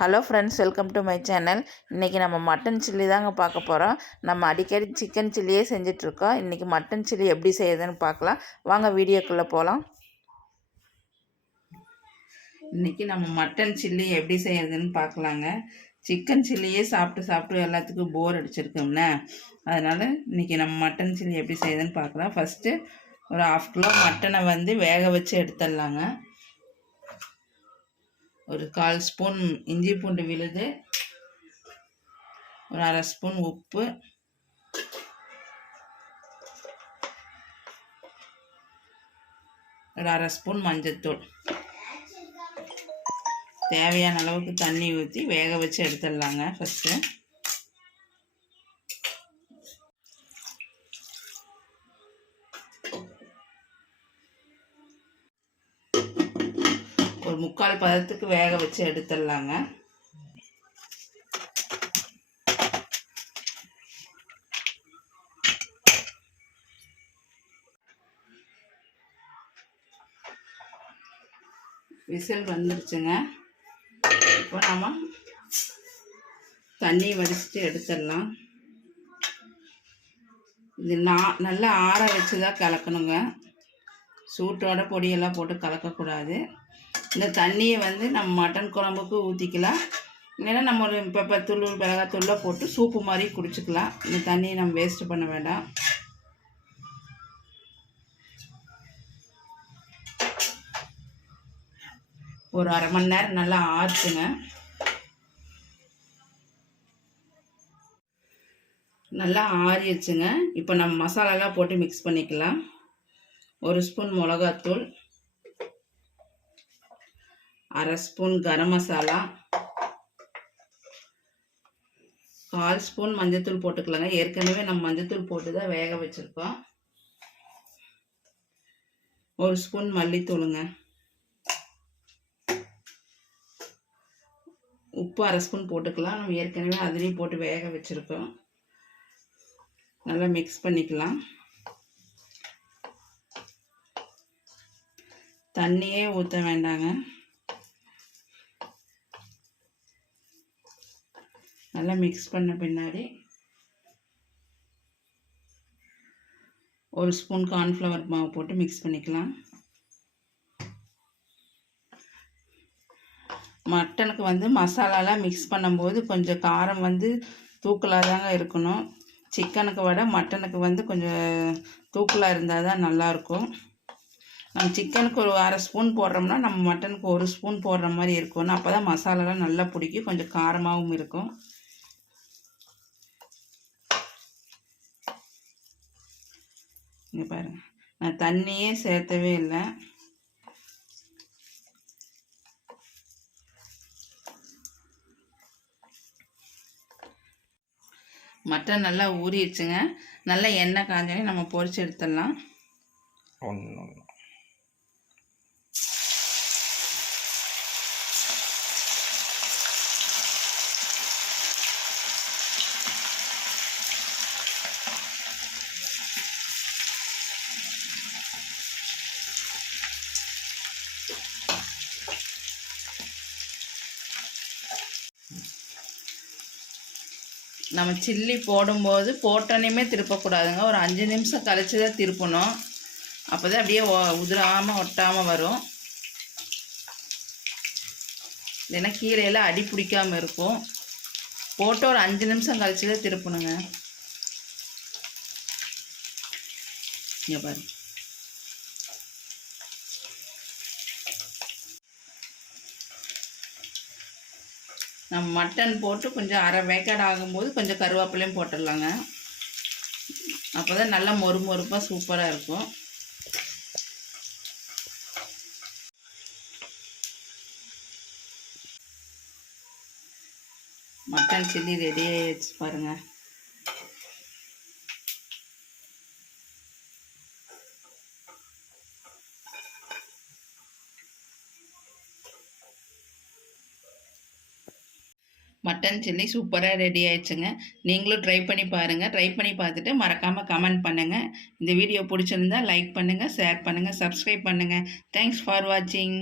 Hello friends, welcome to my channel. இன்றைக்கி நம்ம mutton chilli தாங்க பார்க்க போகிறோம். நம்ம அடிக்கடி சிக்கன் சில்லியே செஞ்சிட்ருக்கோம். இன்றைக்கி மட்டன் சில்லி எப்படி செய்யுதுன்னு பார்க்கலாம். வாங்க வீடியோக்குள்ளே போகலாம். இன்றைக்கி நம்ம மட்டன் சில்லி எப்படி செய்யுதுன்னு பார்க்கலாங்க. சிக்கன் சில்லியே சாப்பிட்டு சாப்பிட்டு எல்லாத்துக்கும் போர் அடிச்சிருக்கோம்னா, அதனால் இன்றைக்கி நம்ம மட்டன் சில்லி எப்படி செய்யுதுன்னு பார்க்கலாம். ஃபஸ்ட்டு ஒரு 1/2 கிலோ மட்டனை வேக வச்சு எடுத்துடலாங்க. ஒரு 1/4 ஸ்பூன் இஞ்சி பூண்டு விழுது, ஒரு 1/2 ஸ்பூன் உப்பு, ஒரு 1/2 ஸ்பூன் மஞ்சள்தூள், தேவையான அளவுக்கு தண்ணி ஊற்றி வேக வச்சு எடுத்துடலாங்க. ஃபஸ்ட்டு ஒரு 3/4 பதத்துக்கு வேக வச்சு எடுத்துடலாங்க. விசில் வந்துருச்சுங்க. இப்போ நம்ம தண்ணி வடிச்சிட்டு எடுத்துடலாம். இது நல்லா ஆற வச்சு தான் கலக்கணுங்க. சூட்டோட பொடியெல்லாம் போட்டு கலக்கக்கூடாது. இந்த தண்ணியை நம்ம மட்டன் குழம்புக்கு ஊற்றிக்கலாம். இல்லைன்னா நம்ம ஒரு பெப்பர் தூள் மிளகாத்தூள்லாம் போட்டு சூப்பு மாதிரி குடிச்சிக்கலாம். இந்த தண்ணியை நம்ம வேஸ்ட்டு பண்ண வேண்டாம். ஒரு 1/2 மணி நேரம் நல்லா ஆறுச்சுங்க. நல்லா ஆறிடுச்சுங்க. இப்போ நம்ம மசாலாலாம் போட்டு மிக்ஸ் பண்ணிக்கலாம். 1 ஸ்பூன் மிளகாத்தூள், 1/2 ஸ்பூன் கரம் மசாலா, 1/4 ஸ்பூன் மஞ்சள்தூள் போட்டுக்கலாங்க. ஏற்கனவே நம்ம மஞ்சள்தூள் போட்டு தான் வேக வச்சுருக்கோம். 1 ஸ்பூன் மல்லித்தூளுங்க. உப்பு 1/2 ஸ்பூன் போட்டுக்கலாம். நம்ம ஏற்கனவே அதுலேயும் போட்டு வேக வச்சுருக்கோம். நல்லா மிக்ஸ் பண்ணிக்கலாம். தண்ணியே ஊற்ற வேண்டாங்க. நல்லா மிக்ஸ் பண்ண பின்னாடி 1 ஸ்பூன் கார்ன்ஃப்ளவர் மாவு போட்டு மிக்ஸ் பண்ணிக்கலாம். மட்டனுக்கு மசாலாலாம் மிக்ஸ் பண்ணும்போது கொஞ்சம் காரம் தூக்கலாக தாங்க இருக்கணும். சிக்கனுக்கு விட மட்டனுக்கு கொஞ்சம் தூக்கலாக இருந்தால் தான் நல்லாயிருக்கும். நம்ம சிக்கனுக்கு ஒரு 1/2 ஸ்பூன் போடுறோம்னா நம்ம மட்டனுக்கு 1 ஸ்பூன் போடுற மாதிரி இருக்கணும். அப்போ தான் மசாலாலாம் நல்லா பிடிக்கும், கொஞ்சம் காரமாகவும் இருக்கும். இங்கே பாருங்கள், நான் தண்ணியே சேர்த்தவே இல்லை. மட்டன் நல்லா ஊறிடுச்சுங்க. நல்லா எண்ணெய் காஞ்சோடனே நம்ம பொரிச்சு எடுத்துடலாம். நம்ம சில்லி போடும்போது போட்டோன்னே திருப்பக்கூடாதுங்க. ஒரு 5 நிமிஷம் கழிச்சு தான் திருப்பணும். அப்போ தான் அப்படியே உதிராமல் ஒட்டாமல் வரும். இல்லைன்னா கீரையெல்லாம் அடி பிடிக்காமல் இருக்கும். போட்டு ஒரு 5 நிமிஷம் கழிச்சு தான் திருப்பணுங்க. இங்கே பாருங்க, நம்ம மட்டன் போட்டு கொஞ்சம் அரை வேக்காடு ஆகும்போது கொஞ்சம் கருவேப்பிலையும் போட்டுடலாங்க. அப்போ தான் நல்லா மொறுமொறுப்பாக சூப்பராக இருக்கும். மட்டன் சில்லி ரெடி ஆகிடுச்சு பாருங்கள். மட்டன் சில்லி சூப்பராக ரெடி ஆயிடுச்சுங்க. நீங்களும் ட்ரை பண்ணி பாருங்கள். ட்ரை பண்ணி பார்த்துட்டு மறக்காமல் கமெண்ட் பண்ணுங்கள். இந்த வீடியோ பிடிச்சிருந்தா லைக் பண்ணுங்கள், ஷேர் பண்ணுங்கள், சப்ஸ்கிரைப் பண்ணுங்கள். தேங்க்ஸ் ஃபார் வாட்சிங்.